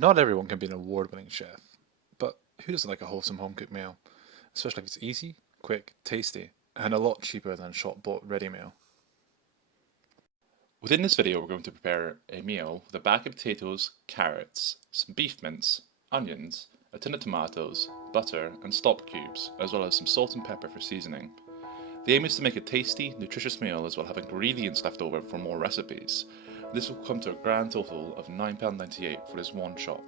Not everyone can be an award-winning chef, but who doesn't like a wholesome home-cooked meal? Especially if it's easy, quick, tasty, and a lot cheaper than shop-bought ready meal. Within this video we're going to prepare a meal with a bag of potatoes, carrots, some beef mince, onions, a tin of tomatoes, butter and stock cubes, as well as some salt and pepper for seasoning. The aim is to make a tasty, nutritious meal as well as have ingredients left over for more recipes. This will come to a grand total of £9.98 for this one shop.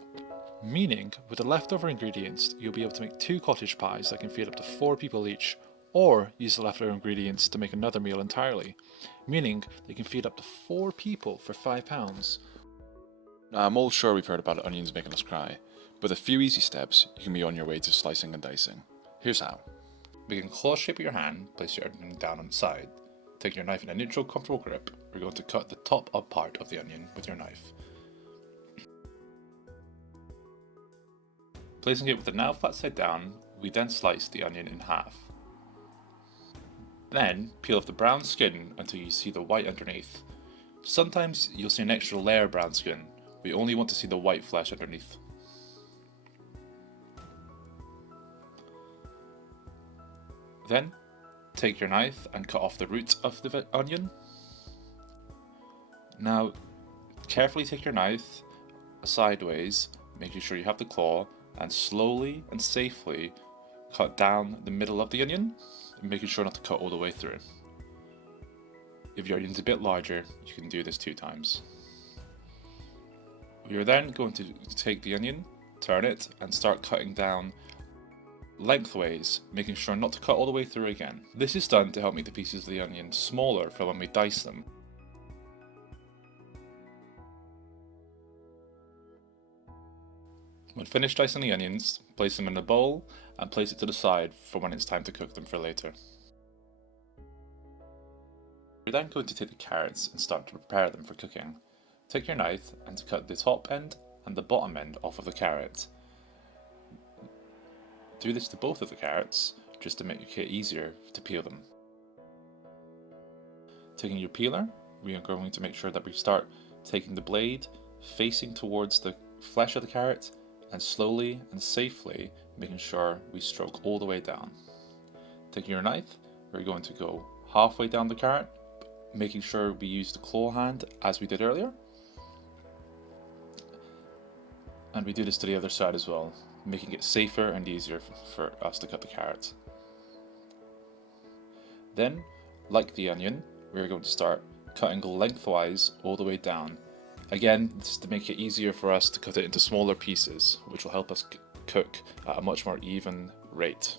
Meaning, with the leftover ingredients, you'll be able to make 2 cottage pies that can feed up to 4 people each, or use the leftover ingredients to make another meal entirely, meaning they can feed up to 4 people for £5. Now, I'm all sure we've heard about onions making us cry, but with a few easy steps, you can be on your way to slicing and dicing. Here's how. Begin claw shape with your hand, place your onion down on its side. Take your knife in a neutral, comfortable grip. We're going to cut the top up part of the onion with your knife. Placing it with the now flat side down, we then slice the onion in half. Then peel off the brown skin until you see the white underneath. Sometimes you'll see an extra layer of brown skin. We only want to see the white flesh underneath. Then take your knife and cut off the root of the onion. Now carefully take your knife sideways, making sure you have the claw, and slowly and safely cut down the middle of the onion, making sure not to cut all the way through. If your onion's a bit larger, you can do this 2 times. We are then going to take the onion, turn it, and start cutting down lengthways, making sure not to cut all the way through again. This is done to help make the pieces of the onion smaller for when we dice them. When finished dicing the onions, place them in a bowl and place it to the side for when it's time to cook them for later. We're then going to take the carrots and start to prepare them for cooking. Take your knife and cut the top end and the bottom end off of the carrot. Do this to both of the carrots, just to make it easier to peel them. Taking your peeler, we are going to make sure that we start taking the blade facing towards the flesh of the carrot and slowly and safely making sure we stroke all the way down. Taking your knife, we're going to go halfway down the carrot, making sure we use the claw hand as we did earlier. And we do this to the other side as well, making it safer and easier for us to cut the carrot. Then, like the onion, we're going to start cutting lengthwise all the way down. Again, this is to make it easier for us to cut it into smaller pieces, which will help us cook at a much more even rate.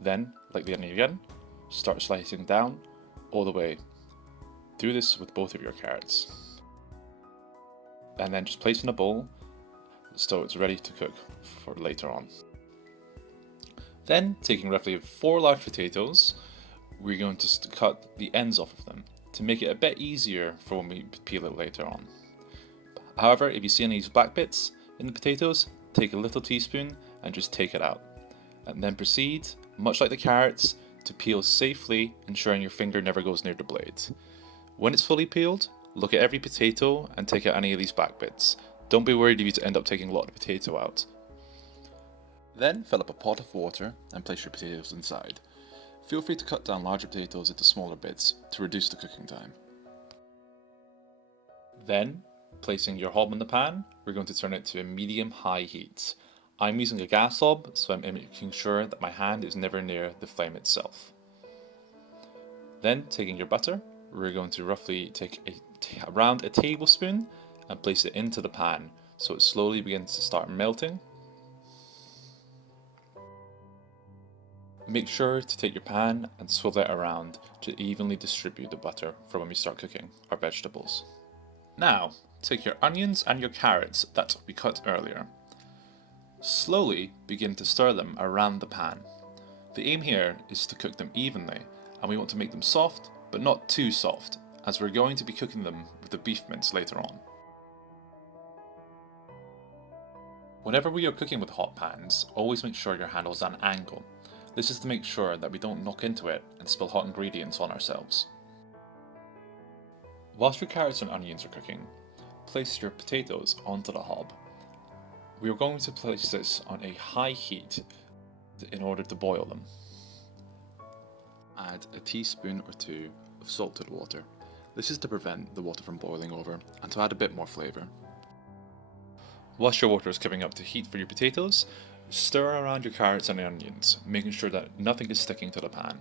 Then, like the onion again, start slicing down all the way. Do this with both of your carrots. And then just place in a bowl so it's ready to cook for later on. Then, taking roughly 4 large potatoes, we're going to cut the ends off of them to make it a bit easier for when we peel it later on. However, if you see any black bits in the potatoes, take a little teaspoon and just take it out. And then proceed, much like the carrots, to peel safely, ensuring your finger never goes near the blade. When it's fully peeled, look at every potato and take out any of these black bits. Don't be worried if you end up taking a lot of potato out. Then fill up a pot of water and place your potatoes inside. Feel free to cut down larger potatoes into smaller bits to reduce the cooking time. Then, placing your hob in the pan, we're going to turn it to a medium-high heat. I'm using a gas hob, so I'm making sure that my hand is never near the flame itself. Then, taking your butter, we're going to roughly take around a tablespoon and place it into the pan so it slowly begins to start melting. Make sure to take your pan and swivel it around to evenly distribute the butter for when we start cooking our vegetables. Now, take your onions and your carrots that we cut earlier. Slowly begin to stir them around the pan. The aim here is to cook them evenly, and we want to make them soft, but not too soft, as we're going to be cooking them with the beef mince later on. Whenever we are cooking with hot pans, always make sure your handle is at an angle. This is to make sure that we don't knock into it and spill hot ingredients on ourselves. Whilst your carrots and onions are cooking, Place your potatoes onto the hob. We are going to place this on a high heat in order to boil them. Add a teaspoon or two of salted water. This is to prevent the water from boiling over and to add a bit more flavour. Whilst your water is coming up to heat for your potatoes, stir around your carrots and onions, making sure that nothing is sticking to the pan.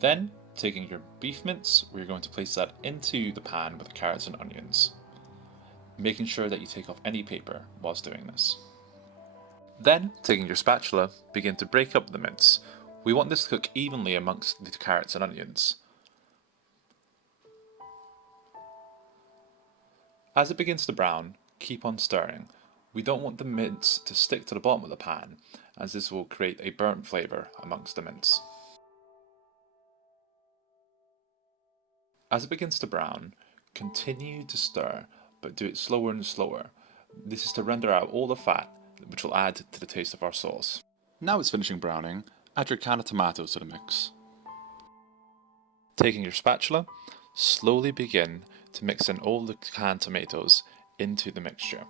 Then, taking your beef mince, we're going to place that into the pan with the carrots and onions, making sure that you take off any paper whilst doing this. Then, taking your spatula, begin to break up the mince. We want this to cook evenly amongst the carrots and onions. As it begins to brown, keep on stirring. We don't want the mince to stick to the bottom of the pan, as this will create a burnt flavour amongst the mince. As it begins to brown, continue to stir, but do it slower and slower. This is to render out all the fat, which will add to the taste of our sauce. Now it's finishing browning, add your can of tomatoes to the mix. Taking your spatula, slowly begin to mix in all the canned tomatoes into the mixture.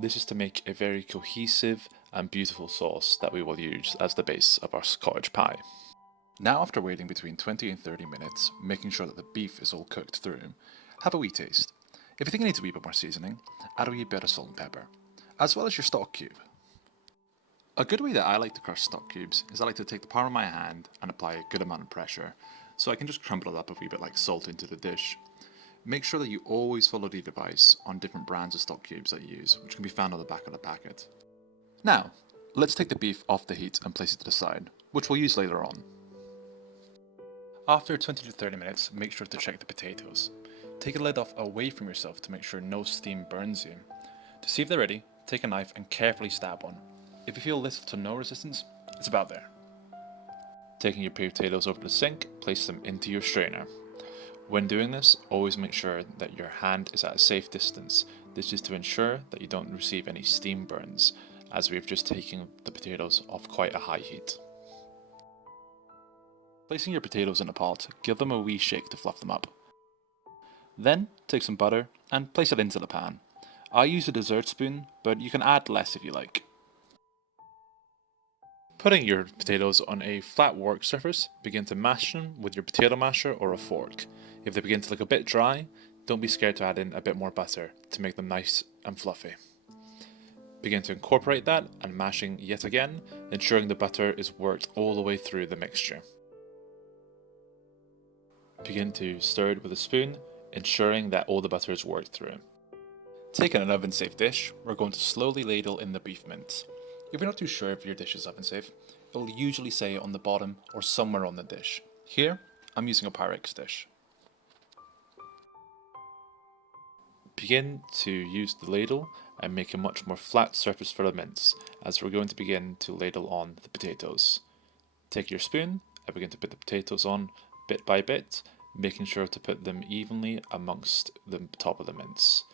This is to make a very cohesive and beautiful sauce that we will use as the base of our cottage pie. Now, after waiting between 20 and 30 minutes, making sure that the beef is all cooked through, have a wee taste. If you think it needs a wee bit more seasoning, add a wee bit of salt and pepper, as well as your stock cube. A good way that I like to crush stock cubes is I like to take the palm of my hand and apply a good amount of pressure, so I can just crumble it up a wee bit like salt into the dish. Make sure that you always follow the advice on different brands of stock cubes that you use, which can be found on the back of the packet. Now, let's take the beef off the heat and place it to the side, which we'll use later on. After 20 to 30 minutes, make sure to check the potatoes. Take the lid off away from yourself to make sure no steam burns you. To see if they're ready, take a knife and carefully stab one. If you feel little to no resistance, it's about there. Taking your potatoes over the sink, place them into your strainer. When doing this, always make sure that your hand is at a safe distance. This is to ensure that you don't receive any steam burns, as we've just taken the potatoes off quite a high heat. Placing your potatoes in a pot, give them a wee shake to fluff them up. Then, take some butter and place it into the pan. I use a dessert spoon, but you can add less if you like. Putting your potatoes on a flat work surface, begin to mash them with your potato masher or a fork. If they begin to look a bit dry, don't be scared to add in a bit more butter to make them nice and fluffy. Begin to incorporate that and mashing yet again, ensuring the butter is worked all the way through the mixture. Begin to stir it with a spoon, ensuring that all the butter is worked through. Taking an oven-safe dish, we're going to slowly ladle in the beef mince. If you're not too sure if your dish is oven-safe, it will usually say on the bottom or somewhere on the dish. Here, I'm using a Pyrex dish. Begin to use the ladle and make a much more flat surface for the mince, as we're going to begin to ladle on the potatoes. Take your spoon and begin to put the potatoes on bit by bit, making sure to put them evenly amongst the top of the mince.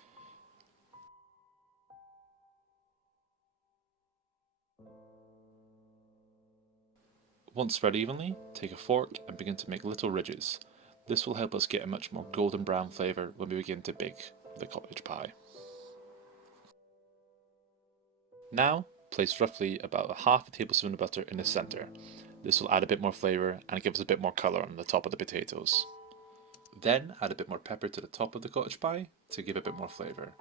Once spread evenly, take a fork and begin to make little ridges. This will help us get a much more golden brown flavour when we begin to bake the cottage pie. Now, place roughly about a half a tablespoon of butter in the centre. This will add a bit more flavour and give us a bit more colour on the top of the potatoes. Then add a bit more pepper to the top of the cottage pie to give a bit more flavour.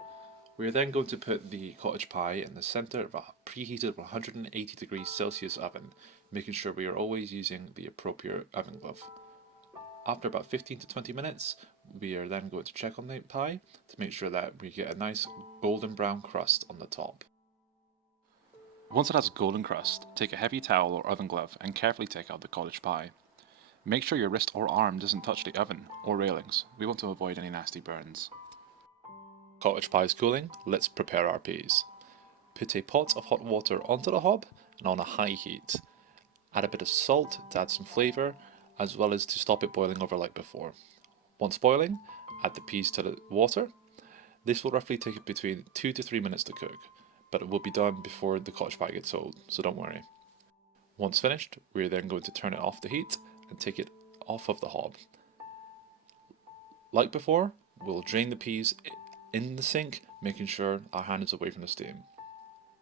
We are then going to put the cottage pie in the centre of a preheated 180 degrees Celsius oven, making sure we are always using the appropriate oven glove. After about 15 to 20 minutes, we are then going to check on the pie to make sure that we get a nice golden brown crust on the top. Once it has a golden crust, take a heavy towel or oven glove and carefully take out the cottage pie. Make sure your wrist or arm doesn't touch the oven or railings. We want to avoid any nasty burns. Cottage pie is cooling, let's prepare our peas. Put a pot of hot water onto the hob and on a high heat. Add a bit of salt to add some flavour, as well as to stop it boiling over like before. Once boiling, add the peas to the water. This will roughly take between 2 to 3 minutes to cook, but it will be done before the cottage pie gets old, so don't worry. Once finished, we are then going to turn it off the heat and take it off of the hob. Like before, we'll drain the peas in the sink, making sure our hand is away from the steam.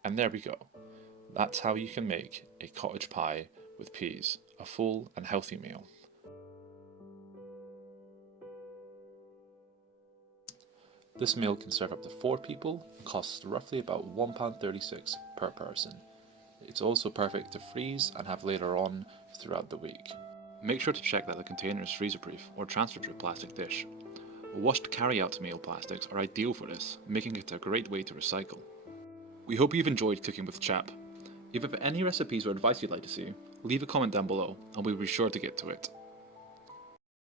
And there we go. That's how you can make a cottage pie with peas, a full and healthy meal. This meal can serve up to 4 people and costs roughly about £1.36 per person. It's also perfect to freeze and have later on throughout the week. Make sure to check that the container is freezer proof or transferred to a plastic dish. Washed carry-out meal plastics are ideal for this, making it a great way to recycle. We hope you've enjoyed cooking with CHAP. If you have any recipes or advice you'd like to see, leave a comment down below and we'll be sure to get to it.